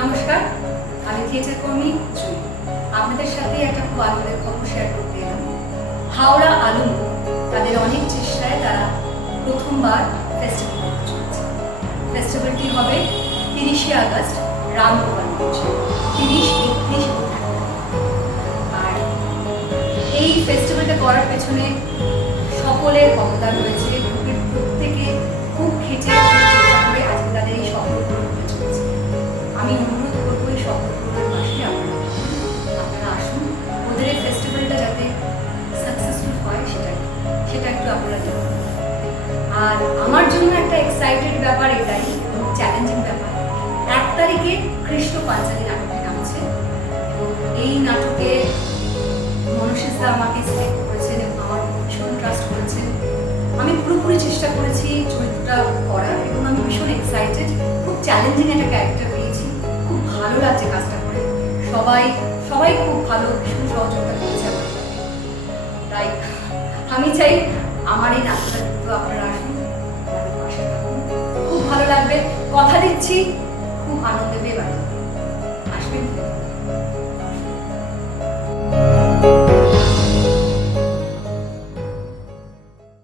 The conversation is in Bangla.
নমস্কার, আমি থিয়েটার কর্মী জুই। আপনাদের সাথে একটা খুব আনন্দের খবর শেয়ার করতে এলাম। হাওড়া আলম তাদের অনেক চেষ্টায় তারা প্রথমবার ফেস্টিভ্যাল করতে চলেছে। ফেস্টিভ্যালটি হবে তিরিশে আগস্ট, রামগোপাল মঞ্চে তিরিশ একত্রিশ আর এই ফেস্টিভ্যালটা করার পেছনে সকলের অবদান রয়েছে। আমি অনুরোধ করব এই স্বপ্নপূরণের পাশে আপনারা আসুন। ওদের এই ফেস্টিভ্যালটা যাতে সাকসেসফুল হয়, সেটা সেটা একটু আপনারা দেখুন আর আমার জন্য একটা এক্সাইটেড ব্যাপার এটাই চ্যালেঞ্জিং ব্যাপার। এক তারিখে কৃষ্ণ পাঞ্চালী নাটকে নামছে, এবং এই নাটকে মনুষ্যদা আমাকে সিলেক্ট করেছেন এবং আমার ভীষণ ট্রাস্ট করেছেন। আমি পুরোপুরি চেষ্টা করেছি চরিত্রটা করার, এবং আমি ভীষণ এক্সাইটেড খুব চ্যালেঞ্জিং একটা ক্যারেক্টার ভালো লাগছে কাজটা করে। সবাই সবাই খুব ভালো ভীষণ সহযোগিতা করেছে আমার তাই আমি চাই আমার এই নাটকটা কিন্তু আপনারা আসুন খুব ভালো লাগবে। কথা দিচ্ছি, খুব আনন্দ পেয়ে বাড়ি আসবেন?